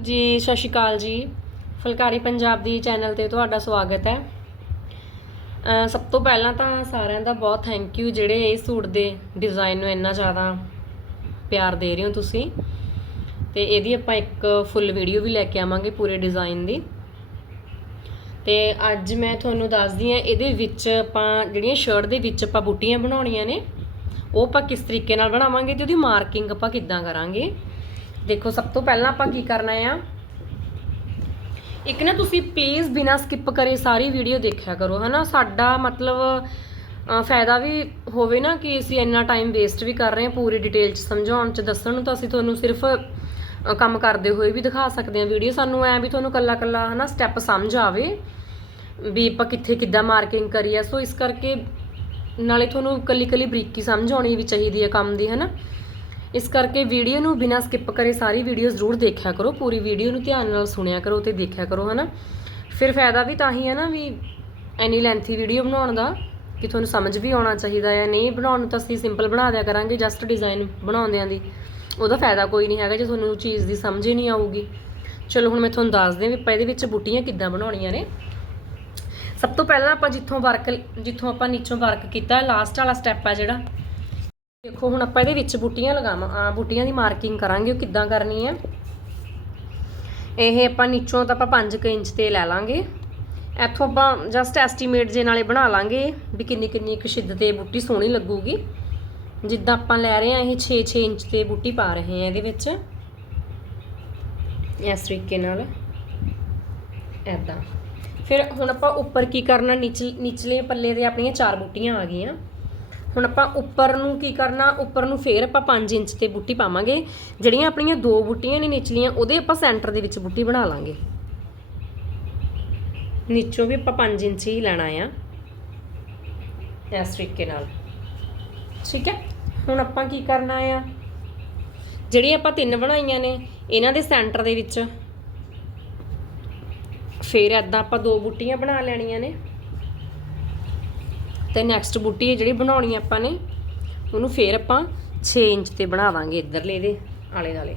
ਜੀ, ਸਤਿ ਸ਼੍ਰੀ ਅਕਾਲ ਜੀ। ਫੁਲਕਾਰੀ ਪੰਜਾਬ ਦੀ ਚੈਨਲ ਤੇ ਤੁਹਾਡਾ ਸਵਾਗਤ ਹੈ। ਸਭ ਤੋਂ ਪਹਿਲਾਂ ਤਾਂ ਸਾਰਿਆਂ ਦਾ ਬਹੁਤ ਥੈਂਕ ਯੂ ਜਿਹੜੇ ਇਹ ਸੂਟ ਦੇ ਡਿਜ਼ਾਈਨ ਨੂੰ ਇੰਨਾ ਜ਼ਿਆਦਾ ਪਿਆਰ ਦੇ ਰਹੇ ਹੋ ਤੁਸੀਂ। ਤੇ ਇਹਦੀ ਆਪਾਂ ਇੱਕ ਫੁੱਲ ਵੀਡੀਓ ਵੀ ਲੈ ਕੇ ਆਵਾਂਗੇ ਪੂਰੇ ਡਿਜ਼ਾਈਨ ਦੀ। ਤੇ ਅੱਜ ਮੈਂ ਤੁਹਾਨੂੰ ਦੱਸਦੀ ਹਾਂ ਇਹਦੇ ਵਿੱਚ ਆਪਾਂ ਜਿਹੜੀਆਂ ਸ਼ਰਟ ਦੇ ਵਿੱਚ ਆਪਾਂ ਬੂਟੀਆਂ ਬਣਾਉਣੀਆਂ ਨੇ, ਉਹ ਆਪਾਂ ਕਿਸ ਤਰੀਕੇ ਨਾਲ ਬਣਾਵਾਂਗੇ ਤੇ ਉਹਦੀ ਮਾਰਕਿੰਗ ਆਪਾਂ ਕਿੱਦਾਂ ਕਰਾਂਗੇ। ਦੇਖੋ, ਸਭ ਤੋਂ ਪਹਿਲਾਂ ਆਪਾਂ ਕੀ ਕਰਨਾ ਆ? ਇੱਕ ਨਾ ਤੁਸੀਂ ਪਲੀਜ਼ ਬਿਨਾ ਸਕਿਪ ਕਰੇ ਸਾਰੀ ਵੀਡੀਓ ਦੇਖਿਆ ਕਰੋ, ਹਨਾ? ਸਾਡਾ ਮਤਲਬ ਫਾਇਦਾ ਵੀ ਹੋਵੇ ਨਾ ਕਿ ਅਸੀਂ ਇੰਨਾ ਟਾਈਮ ਵੇਸਟ ਵੀ ਕਰ ਰਹੇ ਹਾਂ ਪੂਰੀ ਡਿਟੇਲ ਚ ਸਮਝਾਉਣ ਚ। ਦੱਸਣ ਨੂੰ ਤਾਂ ਅਸੀਂ ਤੁਹਾਨੂੰ ਸਿਰਫ ਕੰਮ ਕਰਦੇ ਹੋਏ ਵੀ ਦਿਖਾ ਸਕਦੇ ਹਾਂ ਵੀਡੀਓ ਸਾਨੂੰ ਐ ਵੀ ਤੁਹਾਨੂੰ ਕੱਲਾ ਕੱਲਾ ਹਨਾ ਸਟੈਪ ਸਮਝ ਆਵੇ ਵੀ ਆਪਾਂ ਕਿੱਥੇ ਕਿੱਦਾਂ ਮਾਰਕਿੰਗ ਕਰੀ ਆ। ਸੋ ਇਸ ਕਰਕੇ ਨਾਲੇ ਤੁਹਾਨੂੰ ਕੱਲੀ ਕੱਲੀ ਬਰੀਕੀ ਸਮਝ ਆਉਣੀ ਵੀ ਚਾਹੀਦੀ ਹੈ ਕੰਮ ਦੀ, ਹਨਾ? ਇਸ ਕਰਕੇ ਵੀਡੀਓ ਨੂੰ ਬਿਨਾਂ ਸਕਿਪ ਕਰੇ ਸਾਰੀ ਵੀਡੀਓ ਜ਼ਰੂਰ ਦੇਖਿਆ ਕਰੋ, ਪੂਰੀ ਵੀਡੀਓ ਨੂੰ ਧਿਆਨ ਨਾਲ ਸੁਣਿਆ ਕਰੋ ਤੇ ਦੇਖਿਆ ਕਰੋ, ਹਨਾ? ਫਿਰ ਫਾਇਦਾ ਵੀ ਤਾਂ ਹੀ ਹੈ ਨਾ ਵੀ ਐਨੀ ਲੈਂਥੀ ਵੀਡੀਓ ਬਣਾਉਣ ਦਾ ਕਿ ਤੁਹਾਨੂੰ ਸਮਝ ਵੀ ਆਉਣਾ ਚਾਹੀਦਾ ਹੈ। ਨਹੀਂ ਬਣਾਉਣ ਨੂੰ ਤਾਂ ਅਸੀਂ ਸਿੰਪਲ ਬਣਾ ਦਿਆ ਕਰਾਂਗੇ ਜਸਟ ਡਿਜ਼ਾਈਨ ਬਣਾਉਂਦਿਆਂ ਦੀ। ਉਹਦਾ ਫਾਇਦਾ ਕੋਈ ਨਹੀਂ ਹੈਗਾ ਜੇ ਤੁਹਾਨੂੰ ਚੀਜ਼ ਦੀ ਸਮਝ ਹੀ ਨਹੀਂ ਆਊਗੀ। ਚਲੋ, ਹੁਣ ਮੈਂ ਤੁਹਾਨੂੰ ਦੱਸਦੇ ਹਾਂ ਵੀ ਆਪਾਂ ਇਹਦੇ ਵਿੱਚ ਬੁੱਟੀਆਂ ਕਿੱਦਾਂ ਬਣਾਉਣੀਆਂ ਨੇ। ਸਭ ਤੋਂ ਪਹਿਲਾਂ ਆਪਾਂ ਜਿੱਥੋਂ ਵਰਕ ਜਿੱਥੋਂ ਆਪਾਂ ਨੀਚੋਂ ਵਰਕ ਕੀਤਾ ਲਾਸਟ ਵਾਲਾ ਸਟੈਪ ਆ ਜਿਹੜਾ। ਦੇਖੋ, ਹੁਣ ਆਪਾਂ ਇਹਦੇ ਵਿੱਚ ਬੂਟੀਆਂ ਲਗਾਵਾਂ ਆ ਬੂਟੀਆਂ ਦੀ ਮਾਰਕਿੰਗ ਕਰਾਂਗੇ, ਉਹ ਕਿੱਦਾਂ ਕਰਨੀ ਹੈ। ਇਹ ਆਪਾਂ ਨੀਚੋਂ ਤਾਂ ਆਪਾਂ 5 ਇੰਚ ਤੇ ਲੈ ਲਾਂਗੇ। ਇੱਥੋਂ ਆਪਾਂ ਜਸਟ ਐਸਟੀਮੇਟ ਜੇ ਨਾਲੇ ਬਣਾ ਲਾਂਗੇ ਵੀ ਕਿੰਨੀ ਕਿੰਨੀ ਕੁ ਸ਼ਿੱਦ ਤੇ ਬੂਟੀ ਸੋਹਣੀ ਲੱਗੂਗੀ। ਜਿੱਦਾਂ ਆਪਾਂ ਲੈ ਰਹੇ ਆ ਇਹ 6-6 ਇੰਚ ਤੇ ਬੂਟੀ ਪਾ ਰਹੇ ਆ ਇਹਦੇ ਵਿੱਚ। ਇਸ ਤਰੀਕੇ ਨਾਲ। ਐਦਾਂ ਫਿਰ ਹੁਣ ਆਪਾਂ ਉੱਪਰ ਕੀ ਕਰਨਾ ਨੀਚੇ ਨਿਚਲੇ ਪੱਲੇ ਦੇ ਆਪਣੀਆਂ ਚਾਰ ਬੂਟੀਆਂ ਆ ਗਈਆਂ। ਹੁਣ ਆਪਾਂ ਉੱਪਰ ਨੂੰ ਕੀ ਕਰਨਾ, ਉੱਪਰ ਨੂੰ ਫੇਰ ਆਪਾਂ 5 ਇੰਚ ਤੇ ਬੂਟੀ ਪਾਵਾਂਗੇ। ਜਿਹੜੀਆਂ ਆਪਣੀਆਂ ਦੋ ਬੂਟੀਆਂ ਨੇ ਨਿਚਲੀਆਂ, ਉਹਦੇ ਆਪਾਂ ਸੈਂਟਰ ਦੇ ਵਿੱਚ ਬੂਟੀ ਬਣਾ ਲਾਂਗੇ। ਨੀਚੋਂ ਵੀ ਆਪਾਂ 5 ਇੰਚ ਹੀ ਲੈਣਾ ਆ, ਇਸ ਤਰੀਕੇ ਨਾਲ। ਠੀਕ ਹੈ? ਹੁਣ ਆਪਾਂ ਕੀ ਕਰਨਾ ਆ? ਜਿਹੜੀਆਂ ਆਪਾਂ ਤਿੰਨ ਬਣਾਈਆਂ ਨੇ, ਇਹਨਾਂ ਦੇ ਸੈਂਟਰ ਦੇ ਵਿੱਚ ਫੇਰ ਐਦਾਂ ਆਪਾਂ ਦੋ ਬੂਟੀਆਂ ਬਣਾ ਲੈਣੀਆਂ ਨੇ। ਤੇ ਨੈਕਸਟ ਬੂਟੀ ਜਿਹੜੀ ਬਣਾਉਣੀ ਆਪਾਂ ਨੇ, ਉਹਨੂੰ ਫੇਰ ਆਪਾਂ 6 ਇੰਚ ਤੇ ਬਣਾ ਦਾਂਗੇ ਇੱਧਰਲੇ ਇਹਦੇ, ਆਲੇ ਦਾਲੇ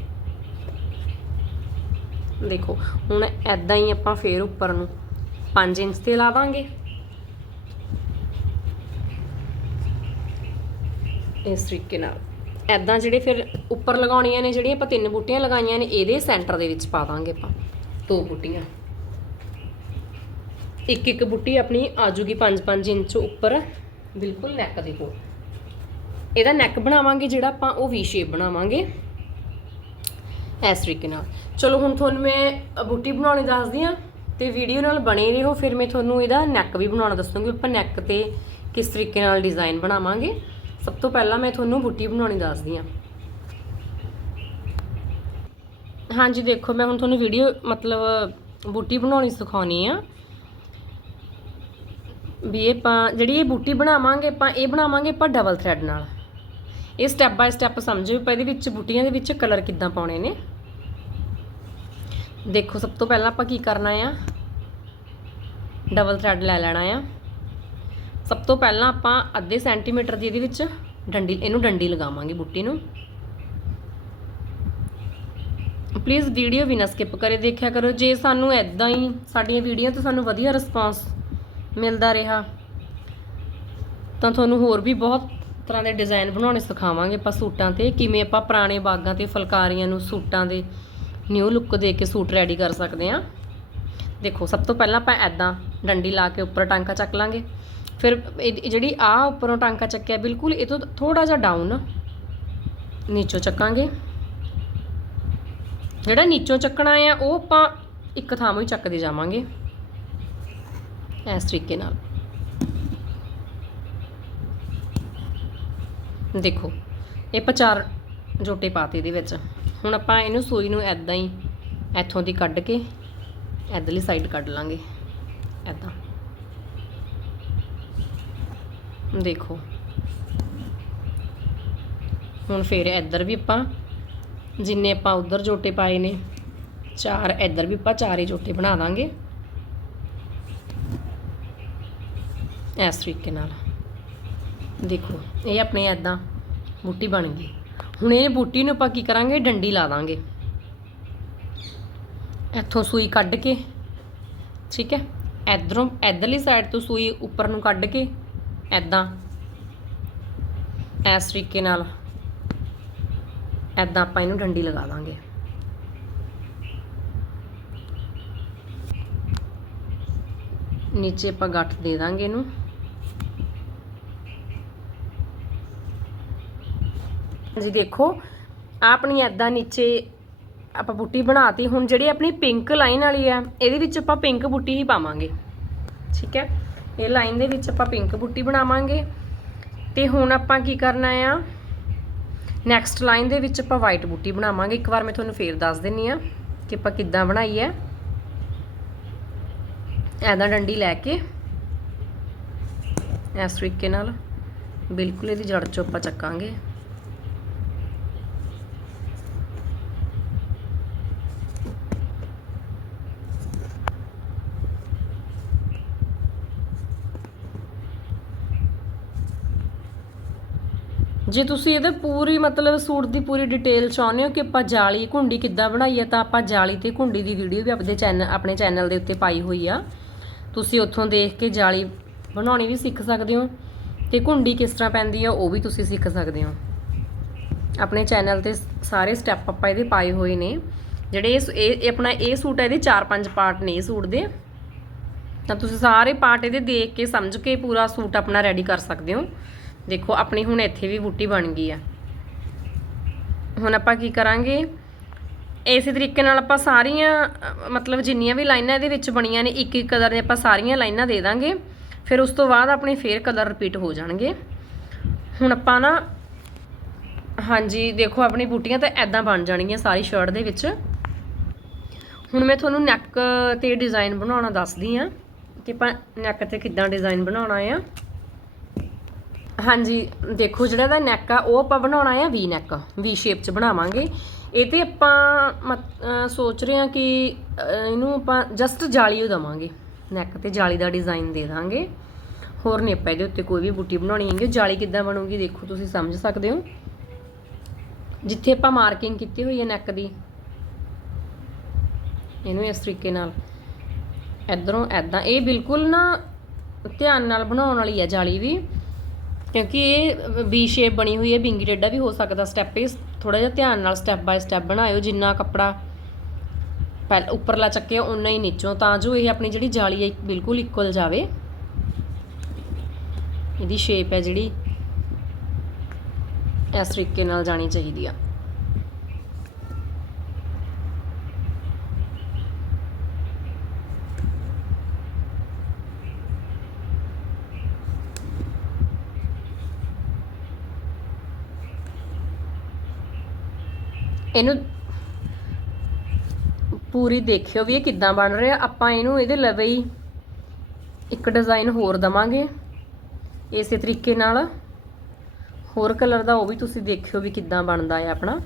ਦੇਖੋ, ਹੁਣ ਐਦਾਂ ਹੀ ਆਪਾਂ ਫੇਰ ਉੱਪਰ ਨੂੰ 5 ਇੰਚ ਤੇ ਲਾ ਦਾਂਗੇ ਇਸ ਤਰੀਕੇ ਨਾਲ। ਐਦਾਂ ਜਿਹੜੇ ਫਿਰ ਉੱਪਰ ਲਗਾਉਣੀਆਂ ਨੇ, ਜਿਹੜੀਆਂ ਆਪਾਂ ਤਿੰਨ ਬੂਟੀਆਂ ਲਗਾਈਆਂ ਨੇ, ਇਹਦੇ ਸੈਂਟਰ ਦੇ ਵਿੱਚ ਪਾ ਦਾਂਗੇ ਆਪਾਂ। ਦੋ ਬੂਟੀਆਂ। ਇੱਕ ਇੱਕ ਬੁੱਟੀ ਆਪਣੀ ਆ ਜੂਗੀ 5-5 ਇੰਚ ਉੱਪਰ, ਬਿਲਕੁਲ ਨੈਕ ਦੇ ਕੋਲ। ਇਹਦਾ ਨੈਕ ਬਣਾਵਾਂਗੇ ਜਿਹੜਾ ਆਪਾਂ ਉਹ ਵੀ ਸ਼ੇਪ ਬਣਾਵਾਂਗੇ। ਇਸ ਤਰੀਕੇ ਨਾਲ। ਚਲੋ ਹੁਣ ਤੁਹਾਨੂੰ ਮੈਂ ਬੁੱਟੀ ਬਣਾਉਣੀ ਦੱਸਦੀ ਆ ਤੇ ਵੀਡੀਓ ਨਾਲ ਬਣੇ ਰਹੋ, ਫਿਰ ਮੈਂ ਤੁਹਾਨੂੰ ਇਹਦਾ ਨੈਕ ਵੀ ਬਣਾਉਣਾ ਦੱਸੂਗੀ। ਆਪਾਂ ਨੈਕ ਤੇ ਕਿਸ ਤਰੀਕੇ ਨਾਲ ਡਿਜ਼ਾਈਨ ਬਣਾਵਾਂਗੇ। ਸਭ ਤੋਂ ਪਹਿਲਾਂ ਮੈਂ ਤੁਹਾਨੂੰ ਬੁੱਟੀ ਬਣਾਉਣੀ ਦੱਸਦੀ ਆ ਹਾਂਜੀ, ਦੇਖੋ ਮੈਂ ਹੁਣ ਤੁਹਾਨੂੰ ਵੀਡੀਓ ਮਤਲਬ ਬੂਟੀ ਬਣਾਉਣੀ ਸਿਖਾਉਣੀ ਆ। ਵੀ ਇਹ ਆਪਾਂ ਜਿਹੜੀ ਇਹ ਬੂਟੀ ਬਣਾਵਾਂਗੇ, ਆਪਾਂ ਇਹ ਬਣਾਵਾਂਗੇ ਆਪਾਂ ਡਬਲ ਥ੍ਰੈਡ ਨਾਲ। ਇਹ ਸਟੈਪ ਬਾਏ ਸਟੈਪ ਸਮਝੋ ਵੀ ਇਹਦੇ ਵਿੱਚ ਬੂਟੀਆਂ ਦੇ ਵਿੱਚ ਕਲਰ ਕਿੱਦਾਂ ਪਾਉਣੇ ਨੇ। ਦੇਖੋ, ਸਭ ਤੋਂ ਪਹਿਲਾਂ ਆਪਾਂ ਕੀ ਕਰਨਾ ਆ? ਡਬਲ ਥ੍ਰੈਡ ਲੈ ਲੈਣਾ ਆ। ਸਭ ਤੋਂ ਪਹਿਲਾਂ ਆਪਾਂ ਅੱਧੇ ਸੈਂਟੀਮੀਟਰ ਦੀ ਇਹਦੇ ਵਿੱਚ ਡੰਡੀ, ਇਹਨੂੰ ਡੰਡੀ ਲਗਾਵਾਂਗੇ ਬੂਟੀ ਨੂੰ। ਪਲੀਜ਼ ਵੀਡੀਓ ਵੀ ਨਾ ਸਕਿਪ ਕਰੇ, ਦੇਖਿਆ ਕਰੋ, ਜੇ ਸਾਨੂੰ ਐਦਾਂ ਹੀ ਸਾਡੀਆਂ ਵੀਡੀਓ ਤੋਂ ਸਾਨੂੰ ਵਧੀਆ ਰਿਸਪਾਂਸ ਮਿਲਦਾ ਰਿਹਾ। ਤਾਂ ਤੁਹਾਨੂੰ ਹੋਰ ਵੀ ਬਹੁਤ ਤਰ੍ਹਾਂ ਦੇ ਡਿਜ਼ਾਈਨ ਬਣਾਉਣੇ ਸਿਖਾਵਾਂਗੇ ਆਪਾਂ ਸੂਟਾਂ ਤੇ। ਕਿਵੇਂ ਆਪਾਂ ਪੁਰਾਣੇ ਬਾਗਾਂ ਤੇ ਫੁਲਕਾਰੀਆਂ ਨੂੰ ਸੂਟਾਂ ਦੇ ਨਿਊ ਲੁੱਕ ਦੇ ਕੇ ਸੂਟ ਰੈਡੀ ਕਰ ਸਕਦੇ ਹਾਂ। ਦੇਖੋ, ਸਭ ਤੋਂ ਪਹਿਲਾਂ ਆਪਾਂ ਐਦਾਂ ਡੰਡੀ ਲਾ ਕੇ ਉੱਪਰ ਟਾਂਕਾ ਚੱਕ ਲਾਂਗੇ। ਫਿਰ ਇਹ ਜਿਹੜੀ ਆ ਉੱਪਰੋਂ ਟਾਂਕਾ ਚੱਕਿਆ, ਬਿਲਕੁਲ ਇਹ ਤੋਂ ਥੋੜਾ ਜਿਹਾ ਡਾਊਨ ਨੀਚੋਂ ਚੱਕਾਂਗੇ। ਜਿਹੜਾ ਨੀਚੋਂ ਚੱਕਣਾ ਆ, ਉਹ ਆਪਾਂ ਇੱਕ ਥਾਂ ਹੀ ਚੱਕਦੇ ਜਾਵਾਂਗੇ। ਇਸ ਤਰੀਕੇ ਨਾਲ। ਦੇਖੋ, ਇਹ ਆਪਾਂ ਚਾਰ ਜੋਟੇ ਪਾਤੇ ਇਹਦੇ ਵਿੱਚ। ਹੁਣ ਆਪਾਂ ਇਹਨੂੰ ਸੂਈ ਨੂੰ ਐਦਾਂ ਹੀ ਇੱਥੋਂ ਦੀ ਕੱਢ ਕੇ ਇੱਧਰਲੀ ਸਾਈਡ ਕੱਢ ਲਾਂਗੇ। ਐਦਾਂ ਦੇਖੋ। ਹੁਣ ਫੇਰ ਇੱਧਰ ਵੀ ਆਪਾਂ ਜਿੰਨੇ ਆਪਾਂ ਉਧਰ ਜੋਟੇ ਪਾਏ ਨੇ, ਚਾਰ ਇੱਧਰ ਵੀ ਆਪਾਂ ਚਾਰੇ ਜੋਟੇ ਬਣਾ ਦਾਂਗੇ। ਇਸ ਤਰੀਕੇ ਨਾਲ। ਦੇਖੋ, ਇਹ ਆਪਣੇ ਐਦਾਂ ਬੂਟੀ ਬਣ ਗਈ। ਹੁਣ ਇਹ ਬੂਟੀ ਨੂੰ ਆਪਾਂ ਕੀ ਕਰਾਂਗੇ? ਡੰਡੀ ਲਾ ਦਾਂਗੇ। ਇੱਥੋਂ ਸੂਈ ਕੱਢ ਕੇ, ਠੀਕ ਹੈ? ਇਧਰੋਂ, ਇਧਰਲੀ ਸਾਈਡ ਤੋਂ ਸੂਈ ਉੱਪਰ ਨੂੰ ਕੱਢ ਕੇ ਐਦਾਂ ਇਸ ਤਰੀਕੇ ਨਾਲ ਐਦਾਂ ਆਪਾਂ ਇਹਨੂੰ ਡੰਡੀ ਲਗਾ ਦਾਂਗੇ। ਨੀਚੇ ਆਪਾਂ ਗੱਠ ਦੇ ਦਾਂਗੇ ਇਹਨੂੰ। ਜੀ ਦੇਖੋ ਆਪਣੀ ਐਦਾਂ ਨੀਚੇ ਆਪਾਂ ਬੁੱਟੀ ਬਣਾਤੀ, ਹੁਣ ਜਿਹੜੀ ਆਪਣੀ ਪਿੰਕ ਲਾਈਨ ਵਾਲੀ ਆ, ਇਹਦੇ ਵਿੱਚ ਆਪਾਂ ਪਿੰਕ ਬੁੱਟੀ ਹੀ ਪਾਵਾਂਗੇ। ਠੀਕ ਹੈ? ਇਹ ਲਾਈਨ ਦੇ ਵਿੱਚ ਆਪਾਂ ਪਿੰਕ ਬੁੱਟੀ ਬਣਾਵਾਂਗੇ। ਤੇ ਹੁਣ ਆਪਾਂ ਕੀ ਕਰਨਾ ਆ? ਨੈਕਸਟ ਲਾਈਨ ਦੇ ਵਿੱਚ ਆਪਾਂ ਵਾਈਟ ਬੂਟੀ ਬਣਾਵਾਂਗੇ। ਇੱਕ ਵਾਰ ਮੈਂ ਤੁਹਾਨੂੰ ਫੇਰ ਦੱਸ ਦਿੰਨੀ ਆ ਕਿ ਆਪਾਂ ਕਿੱਦਾਂ ਬਣਾਈ ਹੈ ਐਦਾਂ ਡੰਡੀ ਲੈ ਕੇ, ਇਸ ਤਰੀਕੇ ਨਾਲ ਬਿਲਕੁਲ ਇਹਦੀ ਜੜ ਚੋਂ ਆਪਾਂ ਚੱਕਾਂਗੇ। ਜੇ ਤੁਸੀਂ ਇਹਦੇ ਪੂਰੀ ਮਤਲਬ ਸੂਟ ਦੀ ਪੂਰੀ ਡਿਟੇਲ ਚਾਹੁੰਦੇ ਹੋ ਕਿ ਆਪਾਂ ਜਾਲੀ ਘੁੰਡੀ ਕਿੱਦਾਂ ਬਣਾਈ ਹੈ, ਤਾਂ ਆਪਾਂ ਜਾਲੀ ਤੇ ਘੁੰਡੀ ਦੀ ਵੀਡੀਓ ਵੀ ਆਪਣੇ ਚੈਨਲ ਆਪਣੇ ਚੈਨਲ ਦੇ ਉੱਤੇ ਪਾਈ ਹੋਈ ਆ। ਤੁਸੀਂ ਉੱਥੋਂ ਦੇਖ ਕੇ ਜਾਲੀ ਬਣਾਉਣੀ ਵੀ ਸਿੱਖ ਸਕਦੇ ਹੋ ਤੇ ਘੁੰਡੀ ਕਿਸ ਤਰ੍ਹਾਂ ਪੈਂਦੀ ਆ, ਉਹ ਵੀ ਤੁਸੀਂ ਸਿੱਖ ਸਕਦੇ ਹੋ। ਆਪਣੇ ਚੈਨਲ ਤੇ ਸਾਰੇ ਸਟੈਪ ਆਪਾਂ ਇਹਦੇ ਪਾਏ ਹੋਏ ਨੇ। ਜਿਹੜੇ ਇਹ ਆਪਣਾ ਇਹ ਸੂਟ ਹੈ ਇਹਦੇ 4-5 ਪਾਰਟ ਨੇ ਇਹ ਸੂਟ ਦੇ। ਤਾਂ ਤੁਸੀਂ ਸਾਰੇ ਪਾਰਟ ਇਹਦੇ ਦੇਖ ਕੇ ਸਮਝ ਕੇ ਪੂਰਾ ਸੂਟ ਆਪਣਾ ਰੈਡੀ ਕਰ ਸਕਦੇ ਹੋ। ਦੇਖੋ, ਆਪਣੀ ਹੁਣ ਇੱਥੇ ਵੀ ਬੂਟੀ ਬਣ ਗਈ ਆ। ਹੁਣ ਆਪਾਂ ਕੀ ਕਰਾਂਗੇ? ਇਸੇ ਤਰੀਕੇ ਨਾਲ ਆਪਾਂ ਸਾਰੀਆਂ ਮਤਲਬ ਜਿੰਨੀਆਂ ਵੀ ਲਾਈਨਾਂ ਇਹਦੇ ਵਿੱਚ ਬਣੀਆਂ ਨੇ, ਇੱਕ ਇੱਕ ਕਲਰ ਦੇ ਆਪਾਂ ਸਾਰੀਆਂ ਲਾਈਨਾਂ ਦੇ ਦਾਂਗੇ। ਫਿਰ ਉਸ ਤੋਂ ਬਾਅਦ ਆਪਣੇ ਫੇਰ ਕਲਰ ਰਿਪੀਟ ਹੋ ਜਾਣਗੇ। ਹੁਣ ਆਪਾਂ ਨਾ, ਹਾਂਜੀ, ਦੇਖੋ, ਆਪਣੀ ਬੂਟੀਆਂ ਤਾਂ ਐਦਾਂ ਬਣ ਜਾਣਗੀਆਂ ਸਾਰੀ ਸ਼ਰਟ ਦੇ ਵਿੱਚ। ਹੁਣ ਮੈਂ ਤੁਹਾਨੂੰ ਨੈਕ ਤੇ ਡਿਜ਼ਾਈਨ ਬਣਾਉਣਾ ਦੱਸਦੀ ਆ ਕਿ ਆਪਾਂ ਨੈਕ ਤੇ ਕਿੱਦਾਂ ਡਿਜ਼ਾਈਨ ਬਣਾਉਣਾ ਆ। ਹਾਂਜੀ, ਦੇਖੋ ਜਿਹੜਾ ਦਾ ਨੈਕ ਆ, ਉਹ ਆਪਾਂ ਬਣਾਉਣਾ ਆ ਵੀ ਨੈਕ ਵੀ ਸ਼ੇਪ ਚ ਬਣਾਵਾਂਗੇ। ਇਹ ਤੇ ਆਪਾਂ ਮਤ- ਸੋਚ ਰਹੇ ਹਾਂ ਕਿ ਇਹਨੂੰ ਆਪਾਂ ਜਸਟ ਜਾਲੀ ਉਹ ਦਵਾਂਗੇ। ਨੈਕ ਤੇ ਜਾਲੀ ਦਾ ਡਿਜ਼ਾਈਨ ਦੇ ਦਾਂਗੇ। ਹੋਰ ਨਹੀਂ ਆਪਾਂ ਇਹਦੇ ਉੱਤੇ ਕੋਈ ਵੀ ਬੂਟੀ ਬਣਾਉਣੀ ਹੈਗੀ। ਜਾਲੀ ਕਿੱਦਾਂ ਬਣੂਗੀ ਦੇਖੋ, ਤੁਸੀਂ ਸਮਝ ਸਕਦੇ ਹੋ। ਜਿੱਥੇ ਆਪਾਂ ਮਾਰਕਿੰਗ ਕੀਤੀ ਹੋਈ ਹੈ ਨੈਕ ਦੀ। ਇਹਨੂੰ ਇਸ ਤਰੀਕੇ ਨਾਲ। ਇਧਰੋਂ ਐਦਾਂ ਇਹ ਬਿਲਕੁਲ ਨਾ ਧਿਆਨ ਨਾਲ ਬਣਾਉਣ ਵਾਲੀ ਹੈ ਜਾਲੀ ਵੀ। ਕਿਉਂਕਿ ਇਹ ਵੀ ਸ਼ੇਪ ਬਣੀ ਹੋਈ ਹੈ, ਬਿੰਗੀ ਡੇਡਾ ਵੀ ਹੋ ਸਕਦਾ ਸਟੈਪ ਇਸ ਥੋੜਾ ਜਿਹਾ ਧਿਆਨ ਨਾਲ ਸਟੈਪ ਬਾਈ ਸਟੈਪ ਬਣਾਇਓ, ਜਿੰਨਾ ਕੱਪੜਾ ਪਹਿਲ, ਉੱਪਰਲਾ ਚੱਕਿਆ ਉਨਾ ਹੀ ਨੀਚੋਂ, ਤਾਂ ਜੋ ਇਹ ਆਪਣੀ ਜਿਹੜੀ ਜਾਲੀ ਹੈ, ਬਿਲਕੁਲ ਇਕੁਅਲ ਜਾਵੇ। ਇਹਦੀ ਸ਼ੇਪ ਹੈ ਜਿਹੜੀ ਇਸ ਤਰੀਕੇ ਨਾਲ ਜਾਣੀ ਚਾਹੀਦੀ ਆ। ਇਹਨੂੰ ਪੂਰੀ ਦੇਖਿਓ ਵੀ ਇਹ ਕਿੱਦਾਂ ਬਣ ਰਿਹਾ। ਆਪਾਂ ਇਹਨੂੰ ਇਹਦੇ ਲਵੇ ਹੀ ਇੱਕ ਡਿਜ਼ਾਈਨ ਹੋਰ ਦਵਾਂਗੇ। ਇਸੇ ਤਰੀਕੇ ਨਾਲ ਹੋਰ ਕਲਰ ਦਾ ਉਹ ਵੀ ਤੁਸੀਂ ਦੇਖਿਓ ਵੀ ਕਿੱਦਾਂ ਬਣਦਾ ਹੈ ਆਪਣਾ।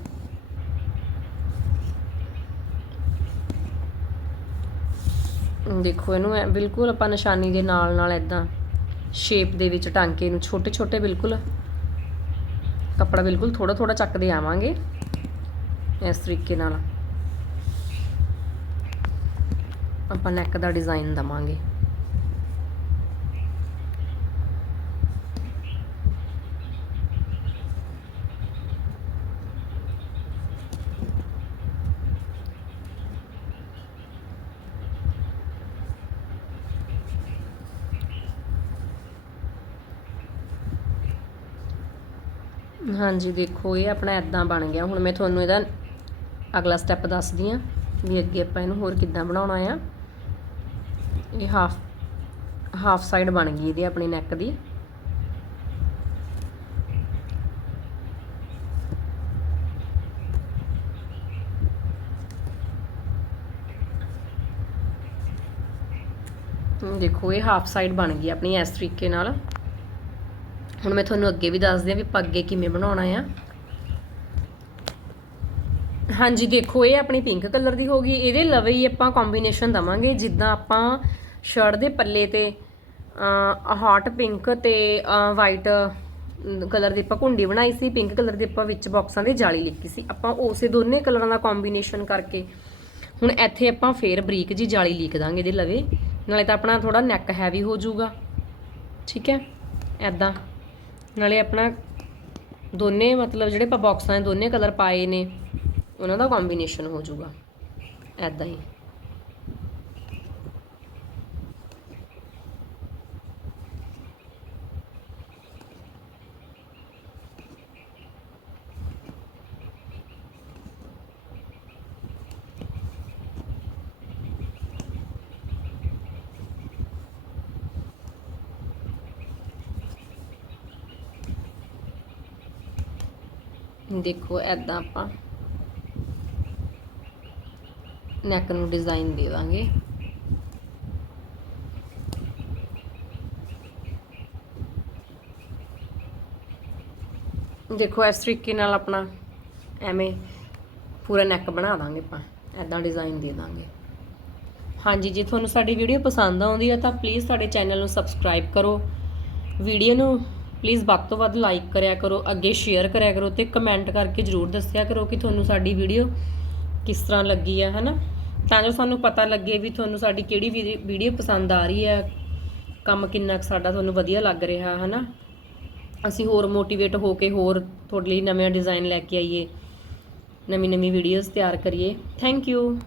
ਦੇਖੋ ਇਹਨੂੰ ਬਿਲਕੁਲ ਆਪਾਂ ਨਿਸ਼ਾਨੀ ਦੇ ਨਾਲ ਨਾਲ ਇਦਾਂ ਸ਼ੇਪ ਦੇ ਵਿੱਚ ਟਾਂਕੇ ਨੂੰ ਛੋਟੇ ਛੋਟੇ ਬਿਲਕੁਲ ਕੱਪੜਾ ਬਿਲਕੁਲ ਥੋੜਾ ਥੋੜਾ ਚੱਕਦੇ ਆਵਾਂਗੇ। ਇਸ ਤਰੀਕੇ ਨਾਲ ਆਪਾਂ ਨੈਕ ਦਾ ਡਿਜ਼ਾਈਨ ਦਵਾਂਗੇ ਹਾਂਜੀ ਦੇਖੋ ਇਹ ਆਪਣਾ ਇਦਾਂ ਬਣ ਗਿਆ ਹੁਣ ਮੈਂ ਤੁਹਾਨੂੰ ਇਹਦਾ ਅਗਲਾ ਸਟੈਪ ਦੱਸਦੀ ਆ ਵੀ ਅੱਗੇ ਆਪਾਂ ਇਹਨੂੰ ਹੋਰ ਕਿੱਦਾਂ ਬਣਾਉਣਾ ਆ। ਇਹ ਹਾਫ ਹਾਫ ਸਾਈਡ ਬਣ ਗਈ ਇਹਦੀ ਆਪਣੀ ਨੈਕ ਦੀ। ਦੇਖੋ ਇਹ ਹਾਫ ਸਾਈਡ ਬਣ ਗਈ ਆਪਣੀ ਇਸ ਤਰੀਕੇ ਨਾਲ। ਹੁਣ ਮੈਂ ਤੁਹਾਨੂੰ ਅੱਗੇ ਵੀ ਦੱਸਦੀ ਆ ਵੀ ਆਪਾਂ ਅੱਗੇ ਕਿਵੇਂ ਬਣਾਉਣਾ ਆ। ਹਾਂਜੀ, ਦੇਖੋ, ਇਹ ਆਪਣੀ ਪਿੰਕ ਕਲਰ ਦੀ ਹੋ ਗਈ। ਇਹਦੇ ਲਵੇ ਹੀ ਆਪਾਂ ਕੰਬੀਨੇਸ਼ਨ ਦਵਾਂਗੇ, ਜਿੱਦਾਂ ਆਪਾਂ ਸ਼ਰਟ ਦੇ ਪੱਲੇ ਤੇ ਹਾਟ ਪਿੰਕ ਤੇ ਵਾਈਟ ਕਲਰ ਦੀ ਆਪਾਂ ਕੁੰਡੀ ਬਣਾਈ ਸੀ। ਪਿੰਕ ਕਲਰ ਦੀ ਆਪਾਂ ਵਿੱਚ ਬਾਕਸਾਂ ਦੇ ਜਾਲੀ ਲਿਖੀ ਸੀ। ਆਪਾਂ ਉਸੇ ਦੋਨੇ ਕਲਰਾਂ ਦਾ ਕੰਬੀਨੇਸ਼ਨ ਕਰਕੇ ਹੁਣ ਇੱਥੇ ਆਪਾਂ ਫੇਰ ਬਰੀਕ ਜੀ ਜਾਲੀ ਲਿਖ ਦਾਂਗੇ ਇਹਦੇ ਲਵੇ। ਨਾਲੇ ਤਾਂ ਆਪਣਾ ਥੋੜਾ ਨੈਕ ਹੈਵੀ ਹੋ ਜਾਊਗਾ। ਠੀਕ ਹੈ? ਐਦਾਂ ਨਾਲੇ ਆਪਣਾ ਦੋਨੇ ਮਤਲਬ ਜਿਹੜੇ ਆਪਾਂ ਬਾਕਸਾਂ ਦੇ ਦੋਨੇ ਕਲਰ ਪਾਏ ਨੇ ਉਹਨਾਂ ਦਾ ਕੰਬੀਨੇਸ਼ਨ ਹੋ ਜਾਊਗਾ। ਐਦਾਂ ਹੀ। ਦੇਖੋ ਐਦਾਂ ਆਪਾਂ ਨੈਕ ਨੂੰ ਡਿਜ਼ਾਈਨ ਦੇ ਦਾਂਗੇ। ਦੇਖੋ, ਇਸ ਤਰੀਕੇ ਨਾਲ ਆਪਣਾ ਐਵੇਂ ਪੂਰਾ ਨੈਕ ਬਣਾ ਦਾਂਗੇ ਆਪਾਂ। ਐਦਾਂ ਡਿਜ਼ਾਈਨ ਦੇ ਦਾਂਗੇ। ਹਾਂਜੀ, ਜੇ ਤੁਹਾਨੂੰ ਸਾਡੀ ਵੀਡੀਓ ਪਸੰਦ ਆਉਂਦੀ ਹੈ ਤਾਂ ਪਲੀਜ਼ ਸਾਡੇ ਚੈਨਲ ਨੂੰ ਸਬਸਕ੍ਰਾਈਬ ਕਰੋ। ਵੀਡੀਓ ਨੂੰ ਪਲੀਜ਼ ਵੱਧ ਤੋਂ ਵੱਧ ਲਾਈਕ ਕਰਿਆ ਕਰੋ, ਅੱਗੇ ਸ਼ੇਅਰ ਕਰਿਆ ਕਰੋ ਤੇ ਕਮੈਂਟ ਕਰਕੇ ਜਰੂਰ ਦੱਸਿਆ ਕਰੋ ਕਿ ਤੁਹਾਨੂੰ ਸਾਡੀ ਵੀਡੀਓ ਕਿਸ ਤਰ੍ਹਾਂ ਲੱਗੀ ਹੈ ਹਨਾ? ਤਾਂ ਜੋ ਸਾਨੂੰ ਪਤਾ ਲੱਗੇ ਵੀ ਤੁਹਾਨੂੰ ਸਾਡੀ ਕਿਹੜੀ ਵੀਡੀਓ ਪਸੰਦ ਆ ਰਹੀ ਹੈ। ਕੰਮ ਕਿੰਨਾ ਕੁ ਸਾਡਾ ਤੁਹਾਨੂੰ ਵਧੀਆ ਲੱਗ ਰਿਹਾ, ਹਨਾ? ਅਸੀਂ ਹੋਰ ਮੋਟੀਵੇਟ ਹੋ ਕੇ ਹੋਰ ਤੁਹਾਡੇ ਲਈ ਨਵੇਂ ਡਿਜ਼ਾਈਨ ਲੈ ਕੇ ਆਈਏ। ਨਵੀਂ ਨਵੀਂ ਵੀਡੀਓਜ਼ ਤਿਆਰ ਕਰੀਏ। Thank you